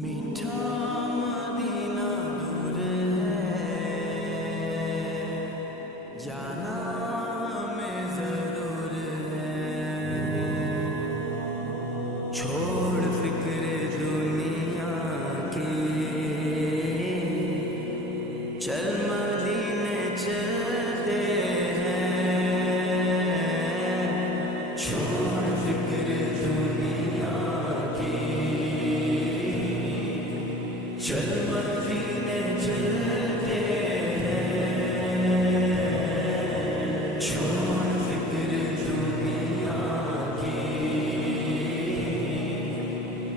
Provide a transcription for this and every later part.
میٹھا مدینہ دور ہے، جانا ہمیں ضرور ہے، چھوڑ فکر دنیا کی، چل مدینے چلتے ہیں، چھوڑ فکر دنیا کی، چل مدینے چلتے ہیں، چھوڑ فکر دنیا کی،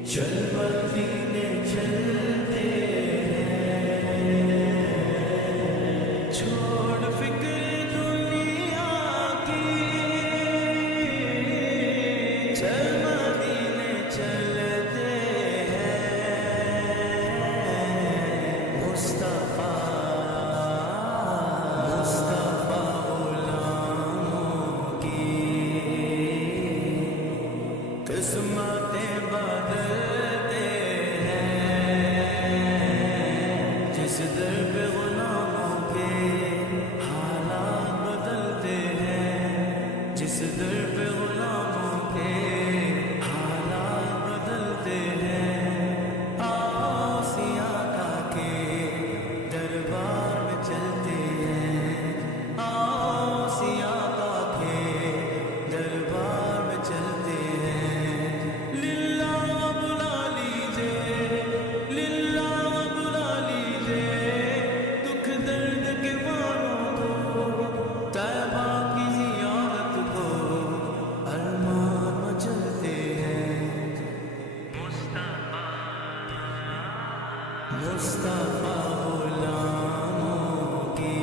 چل مدینے چلتے ہیں، چھوڑ فکر دنیا کی، چل مدینے چلتے قسمتیں بدلتے ہیں، جس در پہ غلاموں کے حالات بدلتے ہیں، جس در پہ غلاموں کے حالات بدلتے ہیں، آؤ سیاقہ کے دربار میں چلتے ہیں، آؤ سیاقہ کے دربار میں چلتے ہیں، مصطفیٰ غلاموں کی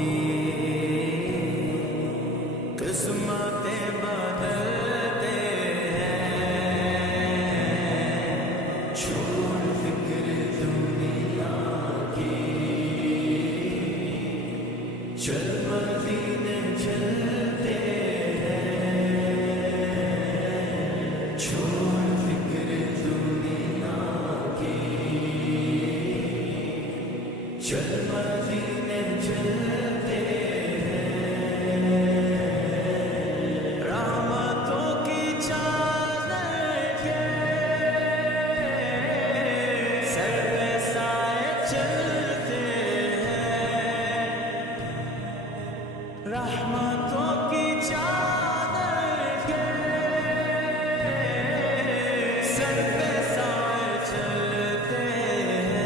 قسمتیں بدلتے ہیں، چھوڑ فکر دنیا کی، چل مدینے چلتے ہیں، چھوڑ فکر دنیا کی، چل مدینے چلتے ہیں، رحمتوں کی چادر کے سر پہ سائے چلتے ہیں، رحمتوں کی چادر کے سر پہ سائے چلتے ہیں،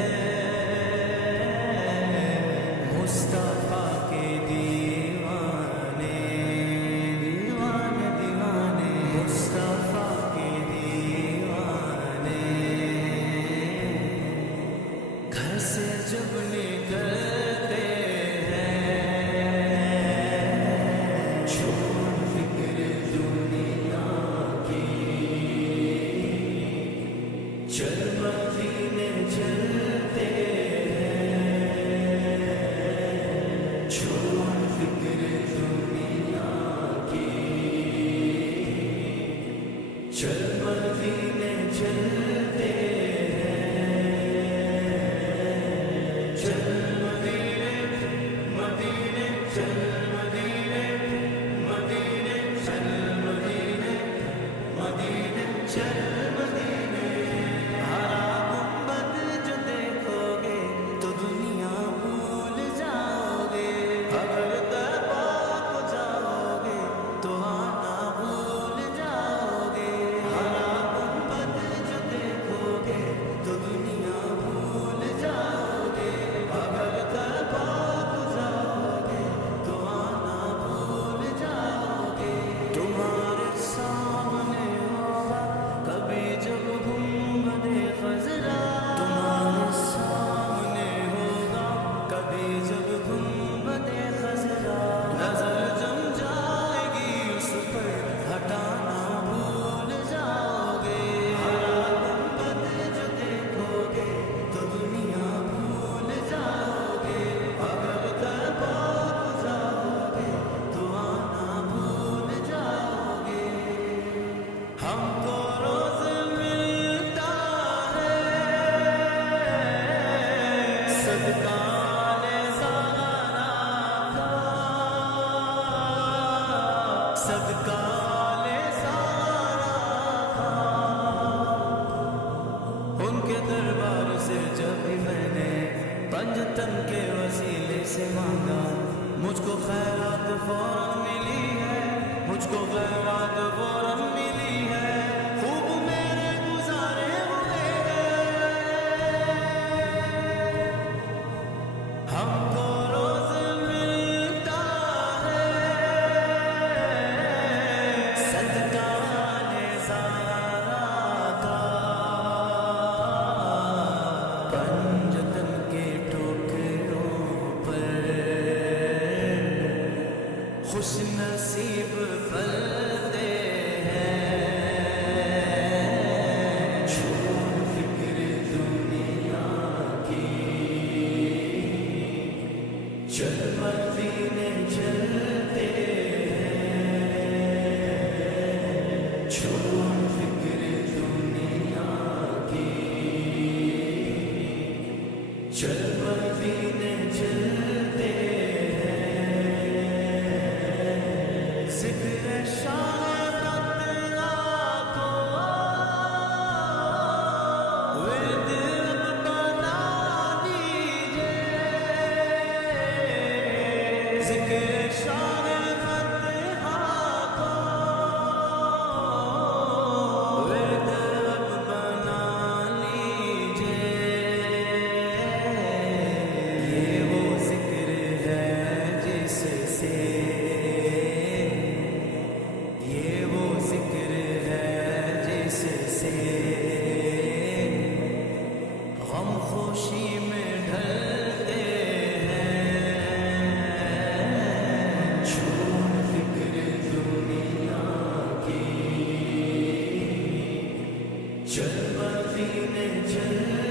مصطفیٰ کے دیوانے دیوانے دیوانے، مصطفیٰ کے دیوانے، گھر سے جب نکلتے ہیں، چھوڑ فکر دنیا کی، چل مدینے چلتے ہیں، چھوڑ فکر دنیا کی، چل مدینے چلتے ہیں، چل مدینے مدینے، چل مدینے مدینے، چل مدینے مدینے، چل مدینے، ہرا گنبد جو دیکھ پنجتن کے وسیلے سے مانگا، مجھ کو خیرات فوراً ملی ہے، مجھ کو خیرات فوراً ملی ہے، خوب میرے گزارے ہوئے ہم کو روز ملتا ہے صدقہ نثارہ کا، پنجتن کے ٹوکروں پر خوش نصیب پلتے ہیں، چھوڑ فکر دنیا کی، چل مدینے چلتے ہیں، چھوڑ فکر دنیا کی، چل مدینے چلتے ہیں، ذکر شان اللہ کو ورد اب بنا دیجئے، ذکر شان اللہ کو ورد اب بنا لیجئے، یہ وہ ذکر ہے جس سے، یہ وہ ذکر ہے جس سے غم خوشی میں ڈھلتے ہیں، چھوڑ فکر دنیا کی، چل مدینے چل